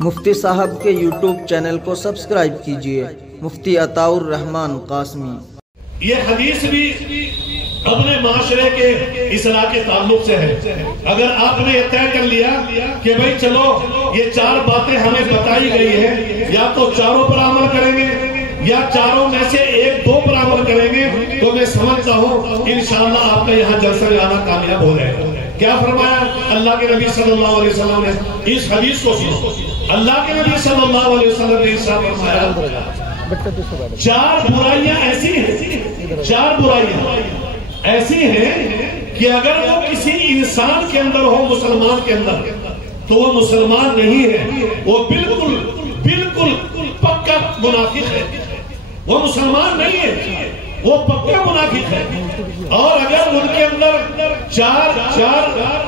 مفتی صاحب کے YouTube channel کو سبسکرائب کیجئے، مفتی عطا الرحمن قاسمی۔ یہ حدیث بھی اپنے معاشرے کے اصلاح کے تعلق سے ہے۔ اگر آپ نے طے کر لیا کہ بھئی چلو یہ چار باتیں ہمیں بتائی گئی ہیں، یا تو چاروں پر عمل کریں گے یا چاروں میں سے ایک دو پر عمل کریں گے، تو میں سمجھتا ہوں انشاءاللہ آپ کا یہاں جلسہ لانا کامیاب ہو جائے گا۔ کیا فرمایا اللہ کے نبی صلی اللہ علیہ وسلم نے؟ اس حدیث کو سنو۔ اللہ کے نبی صلی اللہ علیہ وسلم نے ارشاد فرمایا چار برائیاں ایسی ہیں، چار برائیاں ایسی ہیں کہ اگر وہ کسی انسان کے اندر ہو، مسلمان کے اندر، تو وہ مسلمان نہیں ہے، وہ بالکل بالکل پکا منافق ہے، وہ مسلمان نہیں ہے، وہ پکا منافق ہے۔ اور اگر ان کے اندر چار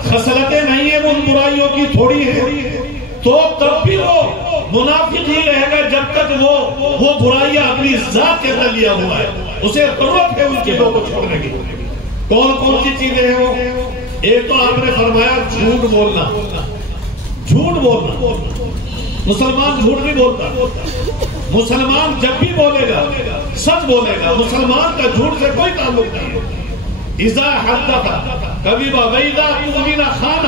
خصلتیں نہیں ہیں، ان برائیوں کی تھوڑی ہیں، تو تب بھی وہ منافق ہی رہے گا جب تک وہ برائیاں اپنی ذات کے اندر لیا ہوا ہے۔ اسے ضرورت ہے ان چیزوں کو چھوڑنے کی۔ کون کون سی چیزیں ہیں وہ؟ ایک تو آپ نے فرمایا جھوٹ بولنا۔ جھوٹ بولنا، مسلمان جھوٹ نہیں بولتا۔ مسلمان جب بھی بولے گا سچ بولے گا۔ مسلمان کا جھوٹ سے کوئی تعلق نہیں ہے۔ اذا حدث کذب واذا اؤتمن خان۔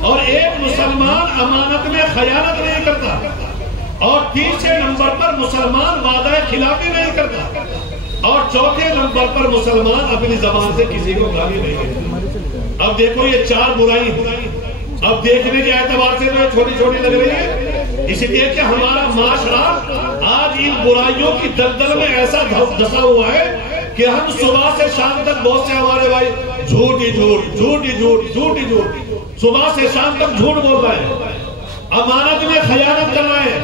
اور ایک مسلمان امانت میں خیانت نہیں کرتا، اور تیسرے نمبر پر مسلمان وعدہ خلافی نہیں کرتا، اور چوتھے نمبر پر مسلمان اپنی زبان سے کسی کو گالی نہیں دیتا۔ اب دیکھو یہ چار برائی ہیں۔ اب دیکھنے کے اعتبار سے تو چھوٹی چھوٹی لگ رہی ہے، اسی لیے کہ ہمارا معاشرہ آج ان برائیوں کی دلدل میں ایسا دھسا ہوا ہے کہ ہم صبح سے شام تک بہت سے ہمارے بھائی جھوٹ ہی جھوٹ، جھوٹ ہی جھوٹ، جھوٹ ہی جھوٹ، صبح سے شام تک جھوٹ بول رہا ہے، امانت میں خیانت کر رہا ہے،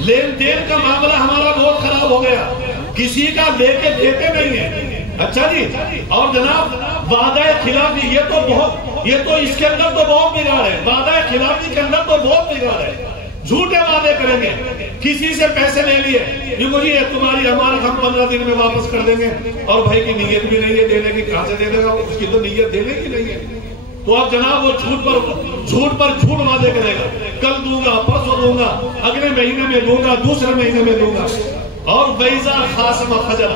لین دین کا معاملہ ہمارا بہت خراب ہو گیا، کسی کا لے کے دیتے نہیں ہیں۔ اچھا جی، اور جناب وعدہ خلافی، یہ تو اس کے اندر تو بہت بگاڑ ہے، وعدہ خلافی کے اندر تو بہت بگاڑ ہے۔ جھوٹے وعدے کریں گے، کسی سے پیسے لے لیے، یہ تمہاری امانت ہم 15 دن میں واپس کر دیں گے، اور بھائی کی نیت بھی نہیں ہے دینے کی، کہاں سے دے دے گا؟ اس کی تو نیت دینے کی نہیں ہے۔ تو اب جناب وہ جھوٹ پر جھوٹ وعدے کرے گا، کل دوں گا، پرسوں دوں گا، اگلے مہینے میں دوں گا، دوسرے مہینے میں دوں گا۔ اور وَإِذَا خَاصَمَ فَجَرَ،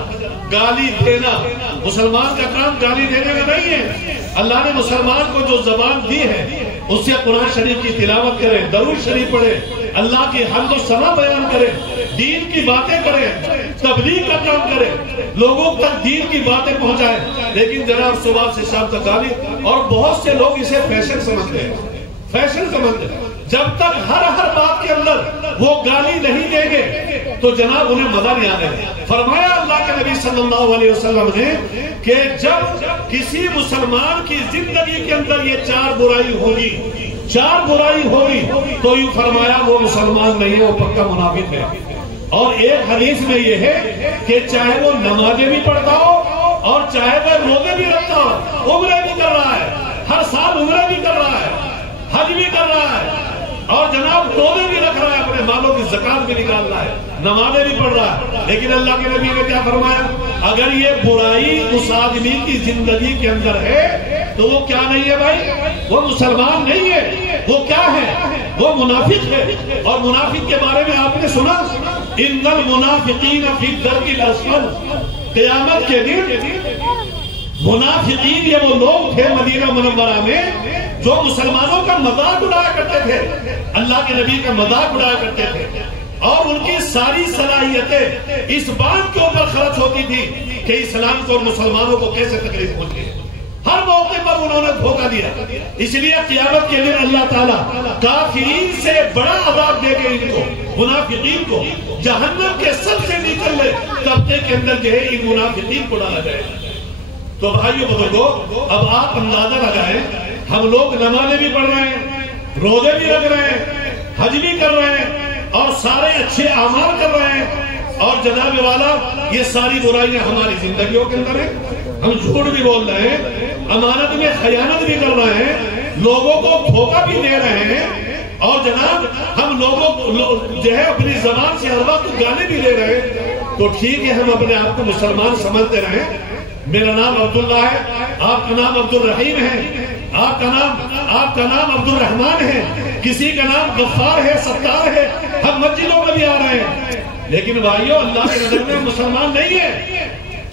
گالی دینا۔ مسلمان کا کام گالی دینے میں نہیں ہے۔ اللہ نے مسلمان کو جو زبان دی ہے اس سے قرآن شریف کی تلاوت کرے، درود شریف پڑھے، اللہ کی حمد و ثنا بیان کرے، دین کی باتیں کرے، تبلیغ کا کام کرے، لوگوں تک دین کی باتیں پہنچائے۔ لیکن جناب صبح سے شام تک گالی، اور بہت سے لوگ اسے فیشن سمجھتے ہیں، فیشن سمجھتے ہیں۔ جب تک ہر بات کے اندر وہ گالی نہیں دیں گے تو جناب انہیں مزہ نہیں آنے گا۔ فرمایا اللہ کے نبی صلی اللہ علیہ وسلم نے کہ جب کسی مسلمان کی زندگی کے اندر یہ چار برائی ہوگی تو یوں فرمایا وہ مسلمان نہیں ہے، وہ پکا منافق ہے۔ اور ایک حدیث میں یہ ہے کہ چاہے وہ نمازیں بھی پڑھتا ہو اور چاہے وہ روزے بھی رکھتا ہو، عمرے بھی کر رہا ہے، ہر سال عمرے بھی کر رہا ہے، حج بھی کر رہا ہے، اور جناب روزے بھی رکھ رہا ہے، اپنے مالوں کی زکات بھی نکال رہا ہے، نمازیں بھی پڑھ رہا ہے، لیکن اللہ کے نبی نے کیا فرمایا؟ اگر یہ برائی اس آدمی کی زندگی کے اندر ہے تو وہ کیا نہیں ہے بھائی؟ وہ مسلمان نہیں ہے، وہ کیا ہے؟ وہ منافق ہے۔ اور منافق کے بارے میں آپ نے سنا، ان المنافقین فی الدرک الاسفل۔ قیامت کے دن منافقین یہ وہ لوگ تھے مدینہ منورہ میں جو مسلمانوں کا مذاق اڑایا کرتے تھے، اللہ کے نبی کا مذاق اڑایا کرتے تھے، اور ان کی ساری صلاحیتیں اس بات کے اوپر خرچ ہوتی تھی کہ اسلام کو اور مسلمانوں کو کیسے تکلیف پہنچے۔ ہر موقع پر انہوں نے دھوکہ دیا۔ اس لیے قیامت کے دن اللہ تعالیٰ کافرین سے بڑا عذاب دے گے ان کو، منافقین کو، جہنم کے سب سے نچلے طبقے کے اندر جو ہے ان منافقین کو ڈالا جائے گا۔ تو بھائیو بزرگو، اب آپ اندازہ لگائیں، ہم لوگ نمازیں بھی پڑھ رہے ہیں، روزے بھی رکھ رہے ہیں، حج بھی کر رہے ہیں، اور سارے اچھے اعمال کر رہے ہیں، اور جناب والا یہ ساری برائیاں ہماری زندگیوں کے اندر ہیں۔ ہم جھوٹ بھی بول رہے ہیں، امانت میں خیانت بھی کر رہے ہیں، لوگوں کو دھوکہ بھی دے رہے ہیں، اور جناب ہم لوگوں جو ہے اپنی زبان سے ہر وقت گانے بھی دے رہے ہیں۔ تو ٹھیک ہے، ہم اپنے آپ کو مسلمان سمجھتے رہیں۔ میرا نام عبداللہ ہے، آپ کا نام عبد الرحیم ہے، آپ کا نام عبد الرحمن ہے، کسی کا نام غفار ہے، ستار ہے، لیکن بھائیو اللہ کی نظر میں مسلمان نہیں ہے،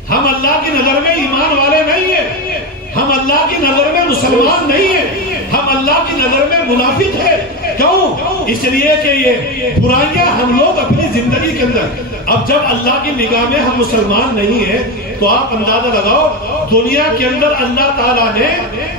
ہم اللہ کی نظر میں ایمان والے نہیں ہیں، ہم اللہ کی نظر میں مسلمان نہیں ہیں، ہم اللہ کی نظر میں منافق ہے۔ کیوں؟ اس لیے کہ یہ برائیاں ہم لوگ اپنی زندگی کے اندر، اب جب اللہ کی نگاہ میں ہم مسلمان نہیں ہیں تو آپ اندازہ لگاؤ دنیا کے اندر اللہ تعالیٰ نے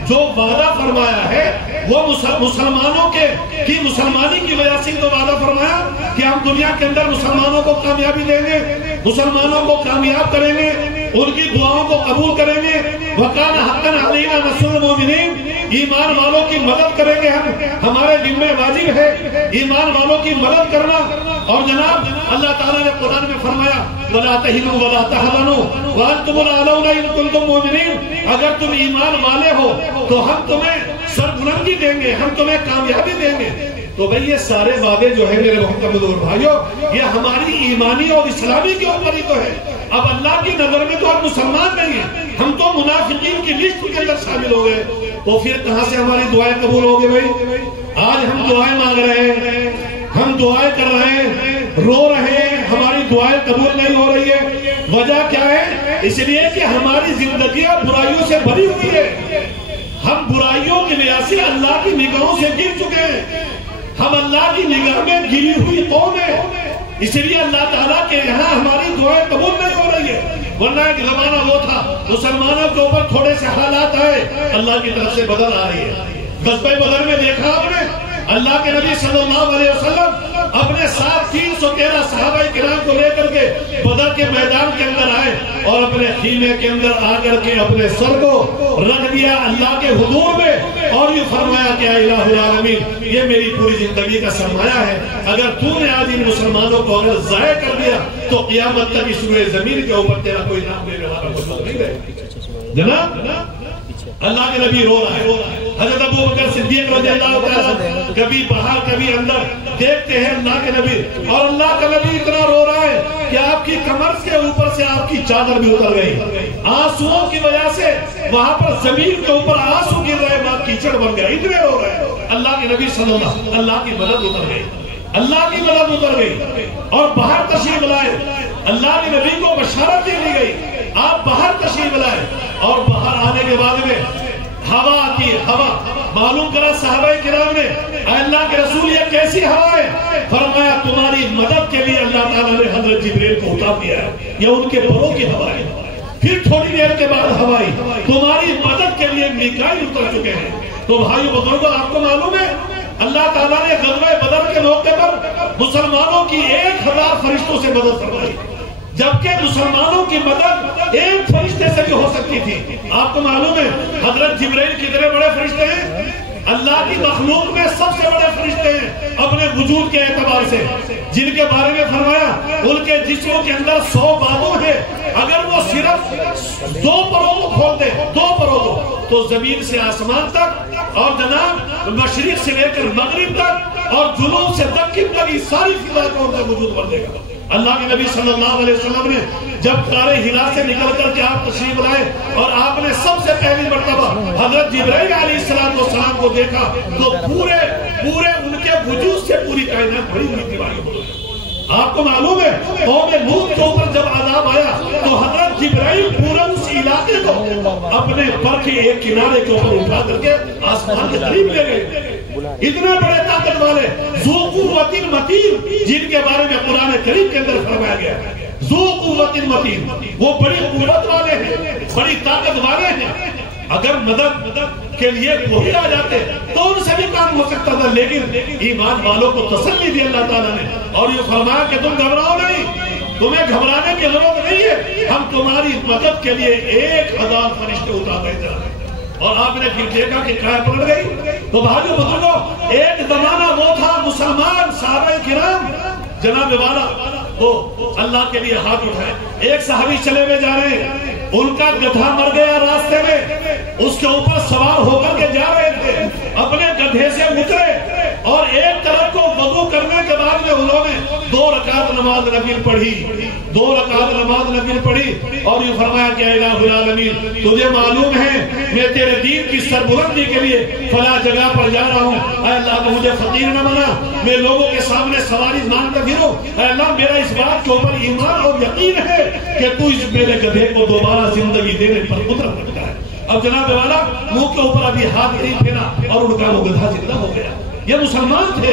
جو وعدہ فرمایا ہے وہ مسلمانوں کی مسلمانی کی وجہ سے تو وعدہ فرمایا کہ ہم دنیا کے اندر مسلمانوں کو کامیابی دیں گے، مسلمانوں کو کامیاب کریں گے، ان کی دعاؤں کو قبول کریں گے، وَقَانَ حَقًّا عَلَيْنَا نَصْرُ الْمُؤْمِنِينَ، ایمان والوں کی مدد کریں گے ہم، ہمارے ذمہ واجب ہے ایمان والوں کی مدد کرنا۔ اور جناب اللہ تعالیٰ نے قرآن میں فرمایا وَلَا تَهِنُوا وَلَا تَحْزَنُوا وَأَنْتُمُ الْأَعْلَوْنَ إِن كُنتُم مُؤْمِنِينَ، اگر تم ایمان والے ہو تو ہم تمہیں سربلندی دیں گے، ہم تمہیں کامیابی دیں گے۔ تو بھئی یہ سارے وعدے جو ہیں میرے محترم بزرگ بھائیوں یہ ہماری ایمانی اور اسلامی کے اوپر ہی تو ہے۔ اب اللہ کی نظر میں تو ہم مسلمان نہیں ہیں، ہم تو منافقین کی لسٹ کے اندر شامل ہو گئے، تو پھر کہاں سے ہماری دعائیں قبول ہو گئی بھائی؟ آج ہم دعائیں مانگ رہے ہیں، ہم دعائیں کر رہے ہیں، رو رہے ہیں، ہماری دعائیں قبول نہیں ہو رہی ہے۔ وجہ کیا ہے؟ اس لیے کہ ہماری زندگیاں برائیوں سے بھری ہوئی ہے، ہم برائیوں کی وجہ سے اللہ کی نگاہوں سے گر چکے ہیں، ہم اللہ کی نگاہ میں گری ہوئی قوم ہے، اس لیے اللہ تعالیٰ کے یہاں ہماری دعائیں قبول نہیں ہو رہی ہے۔ ورنہ ایک زمانہ وہ تھا مسلمانوں کے اوپر تھوڑے سے حالات آئے اللہ کی طرف سے بدل آ رہی ہے۔ غزوہ بدر میں دیکھا آپ نے اللہ کے نبی صلی اللہ علیہ وسلم اپنے ساتھ 313 صحابہ کرام کو لے کر کے بدر کے میدان کے اندر آئے اور اپنے خیمے کے اندر آ کر کے اپنے سر کو رکھ دیا اللہ کے حضور میں اور یہ فرمایا کہ اے الہ العالمین یہ میری پوری زندگی کا سرمایہ ہے، اگر تو نے آج ان مسلمانوں کو اگر ضائع کر دیا تو قیامت تک اس روئے زمین کے اوپر تیرا کوئی نام لینے والا کوئی نہیں رہے۔ جناب اللہ کے نبی رو رہا ہے، حضرت ابو بکر صدیق رضی اللہ تعالیٰ کبھی باہر کبھی اندر دیکھتے ہیں اللہ کے نبی، اور اللہ کا نبی اتنا رو رہا ہے کہ آپ کی کمر کے اوپر سے آپ کی چادر بھی اتر گئی، آنسوؤں کی وجہ سے وہاں پر زمین کے اوپر آنسو گر رہے، وہاں کیچڑ بن گیا، اتنے رو رہے ہیں۔ اللہ کے نبی صلی اللہ علیہ وسلم اللہ کی مدد اتر گئی، اللہ کی مدد اتر گئی اور باہر تشریف لائے، اللہ کے نبی کو بشارت دے دی گئی آپ باہر تشریف لائے، اور باہر آنے کے بعد میں ہوا آتی ہے، ہوا معلوم کرا صحابہ کرام نے اے اللہ کے رسول یہ کیسی ہوا ہے؟ فرمایا تمہاری مدد کے لیے اللہ تعالیٰ نے حضرت جبریل کو اتار دیا ہے، یہ ان کے پروں کی ہوا ہے۔ پھر تھوڑی دیر کے بعد ہوائی تمہاری مدد کے لیے میکائیل اتر چکے ہیں۔ تو بھائی بزرگوں آپ کو معلوم ہے اللہ تعالیٰ نے غزوہ بدر کے موقع پر مسلمانوں کی 1000 فرشتوں سے مدد فرمائی، جبکہ مسلمانوں کی مدد ایک فرشتے سے بھی ہو سکتی تھی۔ آپ کو معلوم ہے حضرت جبرائیل کتنے بڑے فرشتے ہیں؟ اللہ کی مخلوق میں سب سے بڑے فرشتے ہیں اپنے وجود کے اعتبار سے، جن کے بارے میں فرمایا ان کے جسموں کے اندر 100 بازو ہیں، اگر وہ صرف 2 پروں کو کھول دے، 2 پروں کو، تو زمین سے آسمان تک اور جناب مشرق سے لے کر مغرب تک اور جنوب سے دکن تک ساری فضا کا ان کا وجود بن دے گا۔ اللہ کے نبی صلی اللہ علیہ وسلم نے جب غار حرا سے نکل کر کے آپ تشریف لائے اور آپ نے سب سے پہلی مرتبہ حضرت جبرائیل علیہ السلام کو دیکھا تو پورے ان کے وجود سے پوری کائنات بڑی ہوئی دیواری ہو گئی۔ آپ کو معلوم ہے قوم لوط کے اوپر جب عذاب آیا تو حضرت جبرائیل پورا اس علاقے کو اپنے پر کے ایک کنارے کے اوپر اٹھا کر کے آسمان کے قریب لے گئے۔ اتنے بڑے طاقت والے ذو قوت متین جن کے بارے میں قرآن کریم کے اندر فرمایا گیا ذو قوت متین، وہ بڑی قوت والے ہیں، بڑی طاقت والے ہیں، اگر مدد کے لیے وہی آ جاتے تو ان سے بھی کام ہو سکتا تھا، لیکن ایمان والوں کو تسلی دی اللہ تعالیٰ نے اور یہ فرمایا کہ تم گھبراؤ نہیں، تمہیں گھبرانے کی ضرورت نہیں ہے، ہم تمہاری مدد کے لیے 1000 فرشتے اتار رہے تھے۔ اور آپ نے پھر دیکھا کہ کائے پکڑ گئی۔ تو بھائیو بزرگوں ایک زمانہ وہ تھا مسلمان صحابہ کرام جناب والا وہ اللہ کے لیے ہاتھ اٹھائے، ایک صحابی چلے ہوئے جا رہے ہیں، ان کا گدھا مر گیا راستے میں، اس کے اوپر سوار ہو کر کے جا رہے تھے، اپنے گدھے سے اترے اور ایک طرف کو وضو کرنے کے بعد میں انہوں نے 2 رکعت نماز نفل پڑھی، 2 رکعت نماز نفل پڑھی اور یہ فرمایا کہ اے الہ العالمین تجھے معلوم ہے میں تیرے دین کی سربلندی کے لیے فلاں جگہ پر جا رہا ہوں، اے اللہ مجھے فقیر نہ بنا، میں لوگوں کے سامنے سواری مانگتا پھروں، اے اللہ میرا اس بات کے اوپر ایمان اور یقین ہے کہ تو اس میرے گدھے کو دوبارہ زندگی دینے پر قدرت رکھتا ہے۔ اب جناب والا منہ کے اوپر ابھی ہاتھ نہیں پھیرا اور ان کا وہ گدھا زندہ ہو گیا۔ یہ مسلمان تھے،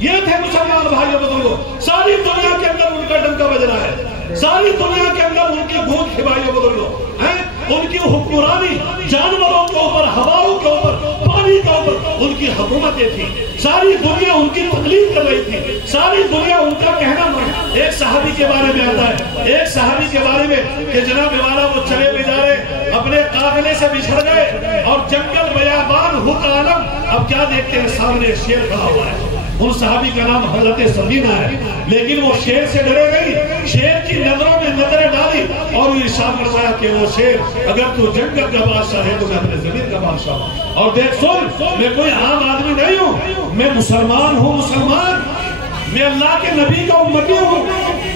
یہ تھے مسلمان بھائیو بزرگوں، ساری دنیا کے اندر ان کا ڈنکا بج رہا ہے، ساری دنیا کے اندر ان کی گونج تھی بھائیو بزرگوں، ان کی حکمرانی جانوروں کے اوپر، ہوائوں کے اوپر، پانی کے اوپر ان کی حکومتیں تھی، ساری دنیا ان کی تقلید کر رہی تھی، ساری دنیا ان کا کہنا مان۔ ایک صحابی کے بارے میں آتا ہے، ایک صحابی کے بارے میں کہ جناب والا وہ چلے بیچارے اپنے قافلے سے بچھڑ گئے اور جنگل بیابان حق عالم، اب کیا دیکھتے ہیں سامنے شیر کھڑا ہوا ہے، ان صحابی کا نام حضرت سفینہ ہے، لیکن وہ شیر سے ڈرے نہیں، شیر کی نظروں میں نظریں ڈالی اور یہ ارشاد فرمایا کہ وہ شیر اگر تو جنگل کا بادشاہ ہے تو میں اپنے زمین کا بادشاہ ہوں، اور دیکھ سن میں کوئی عام آدمی نہیں ہوں، میں مسلمان ہوں، مسلمان، میں اللہ کے نبی کا امتی ہوں،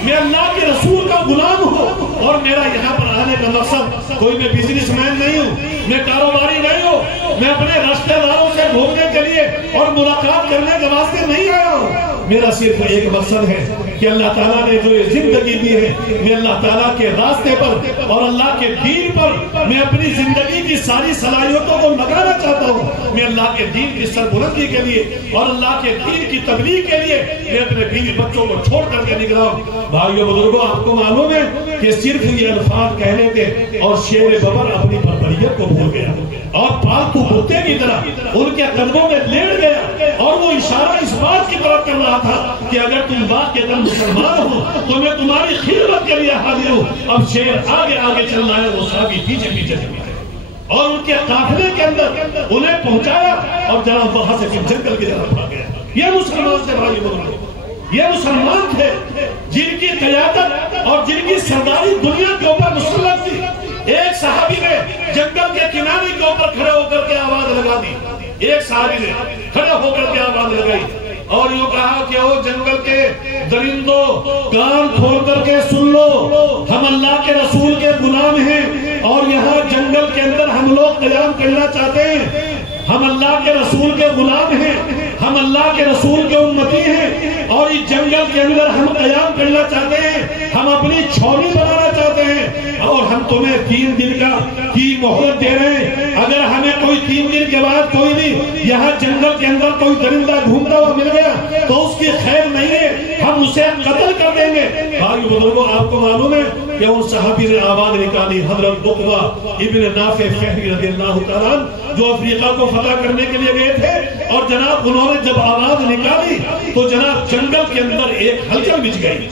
میں اللہ کے رسول کا غلام ہوں، اور میرا یہاں پر آنے کا مقصد کوئی میں بزنس مین نہیں ہوں، میں کاروباری نہیں ہوں، میں اپنے رشتہ داروں سے گھومنے کے لیے اور ملاقات کرنے کے واسطے نہیں آیا ہوں، میرا صرف ایک مقصد ہے کہ اللہ تعالیٰ نے جو یہ زندگی دی ہے میں اللہ تعالیٰ کے راستے پر اور اللہ کے دین پر میں اپنی زندگی کی ساری صلاحیتوں کو لگانا چاہتا ہوں، میں اللہ کے دین کی سربلندی کے لیے اور اللہ کے دین کی تبلیغ کے لیے میں اپنے بیوی بچوں کو چھوڑ کر کے نکلا ہوں۔ بھائیو بزرگوں آپ کو معلوم ہے کہ صرف یہ الفاظ کہنے تھے اور شیر ببر اپنی بربریت کو بھول گیا اور پالتو کتے کی طرح ان کے قدموں میں لیٹ گیا اور وہ اشارہ اس بات کی طرف کر رہا تھا کہ اگر تم بات کے دم مسلمان ہو تو میں تمہاری خدمت کے لیے حاضر ہوں۔ اب شیر آگے آگے چل رہا ہے، وہ صحابی پیچھے پیچھے چل رہا ہے اور ان کے قافلے کے اندر انہیں پہنچایا اور جناب وہاں سے جنگل کی طرف بھاگ گیا۔ یہ مسلمان تھے بھائی بزرگوں، یہ مسلمان تھے جن کی قیادت اور جن کی سرداری دنیا کے اوپر مسلط تھی۔ ایک صحابی نے جنگل کے کنارے کے اوپر کھڑے ہو کر کے آواز لگا دی، ایک صحابی نے کھڑے ہو کر کے آواز لگائی اور یوں کہا کہ او جنگل کے درندوں کان کھول کر کے سن لو، ہم اللہ کے رسول کے غلام ہیں اور یہاں جنگل کے اندر ہم لوگ قیام کرنا چاہتے ہیں، ہم اللہ کے رسول کے غلام ہیں، ہم اللہ کے رسول کے امتی ہیں اور اس جنگل کے اندر ہم قیام کرنا چاہتے ہیں، ہم اپنی چھوڑی بنانا چاہتے ہیں اور ہم تمہیں 3 دن کی مہلت دے رہے ہیں، اگر ہمیں کوئی 3 دن کے بعد کوئی بھی یہاں جنگل کے اندر کوئی درندہ گھومتا ہوا مل گیا تو اس کی خیر نہیں ہے، ہم اسے قتل کر دیں گے۔ بھائی بزرگوں آپ کو معلوم ہے کہ ان صحابی نے آواز نکالی، حضرت عقبہ ابن نافع فہری رضی اللہ تعالیٰ جو افریقہ کو فتح کرنے کے لیے گئے تھے، اور جناب انہوں نے جب آواز نکالی تو جناب جنگل کے اندر ایک ہلچل مچ گئی،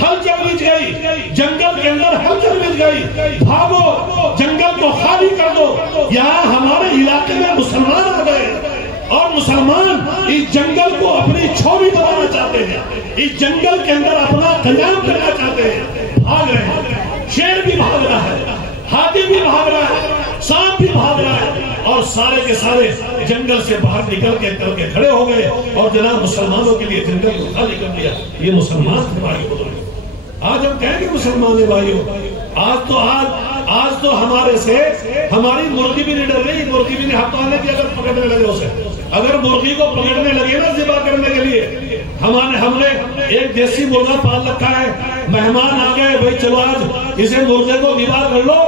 ہلچل مچ گئی، جنگل کے اندر ہلچل مچ گئی، بھاگو جنگل کو خالی کر دو، یہاں ہمارے علاقے میں مسلمان آ گئے اور مسلمان اس جنگل کو اپنی چھوڑی بنانا چاہتے ہیں، اس جنگل کے اندر اپنا قیام کرنا چاہتے ہیں، بھاگ رہے ہیں، شیر بھی بھاگ رہا ہے، ہاتھی بھی بھاگ رہا ہے، سانپ بھی بھاگ رہا ہے اور سارے کے سارے جنگل سے باہر نکل کے کھڑے ہو گئے اور جناب مسلمانوں کے لیے جنگل کو خالی کر دیا۔ یہ مسلمان تھے بھائی بزرگ۔ آج ہم کہیں گے مسلمان ہیں بھائیوں، آج تو ہمارے سے ہماری مرغی بھی نہیں ڈر رہی، مرغی بھی نہیں ہاتھ آنے کی اگر پکڑنے لگے اسے، اگر مرغی کو پکڑنے لگے نا ذبح کرنے کے لیے، ہم نے ایک دیسی مرغا پال رکھا ہے، مہمان آ گئے بھائی چلو آج اسے مرغے کو ذبح کر لو،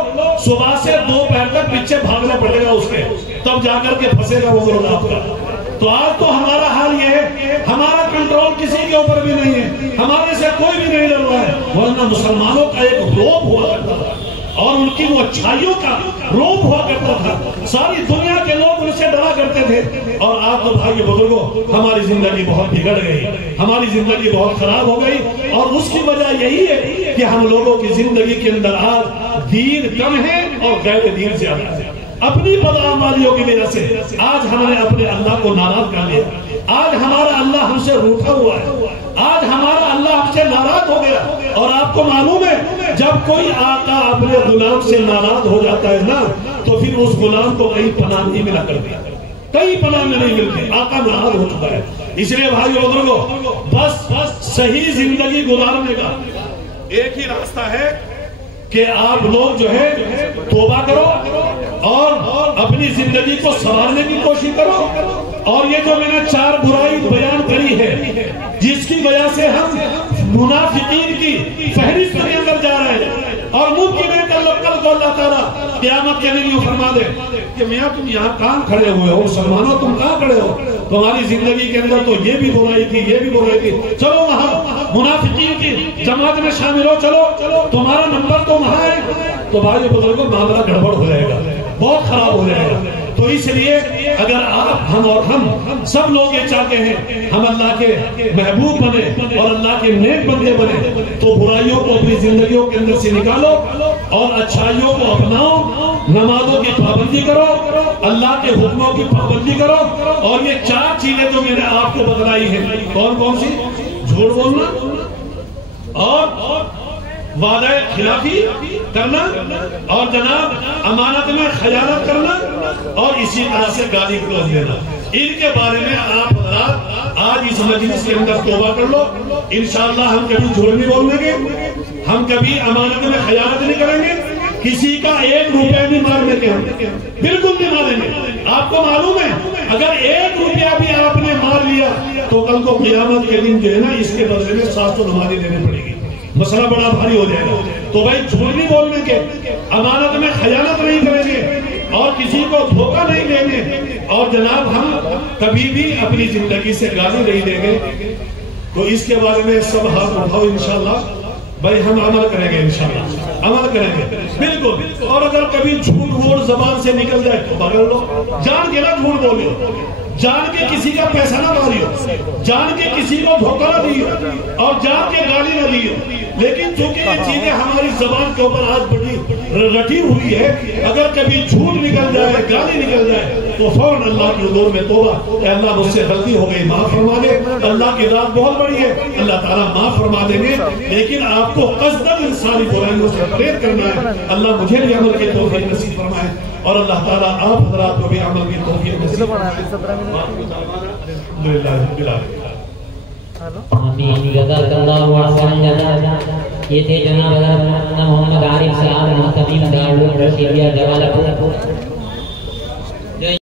صبح سے 2 پہر تک پیچھے بھاگنا پڑے گا اس کے، تب جا کر کے پھنسے گا وہ مرغا آپ کا۔ تو آج تو ہمارا حال یہ ہے، ہمارا کنٹرول کسی کے اوپر بھی نہیں ہے، ہمارے سے کوئی بھی نہیں ڈر رہا ہے، ورنہ مسلمانوں کا ایک روب ہوا کرتا تھا اور ان کی وہ اچھائیوں کا روب ہوا کرتا تھا، ساری دنیا کے لوگ ان سے ڈرا کرتے تھے۔ اور آپ تو بھائی بزرگوں ہماری زندگی بہت بگڑ گئی، ہماری زندگی بہت خراب ہو گئی اور اس کی وجہ یہی ہے کہ ہم لوگوں کی زندگی کے اندر آج دین کم ہے اور غیر دین زیادہ ہے۔ اپنی بدعمالیوں کی وجہ سے آج ہم نے اپنے اللہ کو ناراض کر لیا، آج ہمارا اللہ ہم سے روٹھا ہوا ہے، آج ہمارا اللہ ہم سے ناراض ہو گیا۔ اور آپ کو معلوم ہے جب کوئی آقا اپنے غلام سے ناراض ہو جاتا ہے نا تو پھر اس غلام کو کہیں پناہ نہیں ملا کرتی، کہیں پناہ میں نہیں ملتی، آقا ناراض ہو چکا ہے۔ اس لیے بھائی بزرگوں بس صحیح زندگی گزارنے کا ایک ہی راستہ ہے کہ آپ لوگ جو ہے توبہ کرو اور اپنی زندگی کو سنوارنے کی کوشش کرو. اور یہ جو میں نے 4 برائی بیان کری ہے جس کی وجہ سے ہم منافقین کی فہرست کے اندر جا رہے ہیں، اور ممکن ہے کل کو اللہ تعالیٰ قیامت کے دن یہ فرما دے کہ میاں تم یہاں کہاں کھڑے ہوئے ہو، مسلمانوں تم کہاں کھڑے ہو، تمہاری زندگی کے اندر تو یہ بھی برائی تھی، یہ بھی برائی تھی، چلو وہاں منافقین کی جماعت میں شامل ہو، چلو تمہارا نمبر تو وہاں ہے. تو بھائی بزرگوں معاملہ گڑبڑ ہو جائے گا، بہت خراب ہو جائے گا. تو اس لیے اگر آپ ہم اور ہم سب لوگ یہ چاہتے ہیں ہم اللہ کے محبوب بنے اور اللہ کے نیک بندے بنے، تو برائیوں کو اپنی زندگیوں کے اندر سے نکالو اور اچھائیوں کو اپناؤ، نمازوں کی پابندی کرو، اللہ کے حکموں کی پابندی کرو. اور یہ 4 چیزیں جو میں نے آپ کو بتلائی ہیں، کون سی؟ جھوٹ بولنا اور وعدہ خلافی کرنا، اور جناب امانت میں خیانت کرنا، اور اسی طرح سے گالی گلوچ دینا. ان کے بارے میں آپ حضرات آج اس مجلس کے اندر توبہ کر لو. انشاءاللہ ہم کبھی جھوٹ نہیں بولیں گے، ہم کبھی امانت میں خیانت نہیں کریں گے، کسی کا 1 روپیہ نہیں مارنے کے، ہم بالکل نہیں ماریں گے. آپ کو معلوم ہے اگر 1 روپیہ بھی آپ نے مار لیا تو کل کو قیامت کے دن جو ہے نا اس کے بدلے میں 700 نمازیں دینی پڑے گی، مسئلہ بڑا بھاری ہو جائے گا. تو بھائی جھوٹ نہیں بولنے کے، امانت میں خیانت نہیں کریں گے، اور کسی کو دھوکہ نہیں دیں گے، اور جناب ہم کبھی بھی اپنی زندگی سے گالی نہیں دیں گے. تو اس کے بارے میں سب ہاتھ اٹھاؤ انشاءاللہ. بھائی ہم عمل کریں گے انشاءاللہ، عمل کریں گے بالکل. اور اگر کبھی جھوٹ ووٹ زبان سے نکل جائے تو پکڑ لو، جان کے نہ جھوٹ بولو، جان کے کسی کا پیسہ نہ ماریو، جان کے کسی کو دھوکہ نہ دیو، اور جان کے گالی نہ دیو. لیکن چونکہ یہ چیزیں ہماری زبان کے اوپر آج بڑی رٹی ہوئی ہے، اگر کبھی جھوٹ نکل جائے، گالی نکل جائے تو فوراً اللہ کے حضور میں توبہ، اے اللہ مجھ سے غلطی ہو گئی، معاف فرما دے. اللہ کی ذات بہت بڑی ہے، اللہ تعالیٰ معاف فرما دیں گے. لیکن آپ کو قصداً انسانی برائیوں سے پرہیز کرنا ہے. اللہ مجھے بھی عمل کی توفیق نصیب فرمائے، اور اللہ تعالیٰ آپ حضرات کو بھی عمل کی توفیق نصیب فرمائے. الحمدللہ رب العالمین. آمین. جزاک اللہ احسن جزا. یہ تھے جناب حضرت محمد عارف صاحب، محتمیم دارالعلوم رشیدیہ جوالہ پور.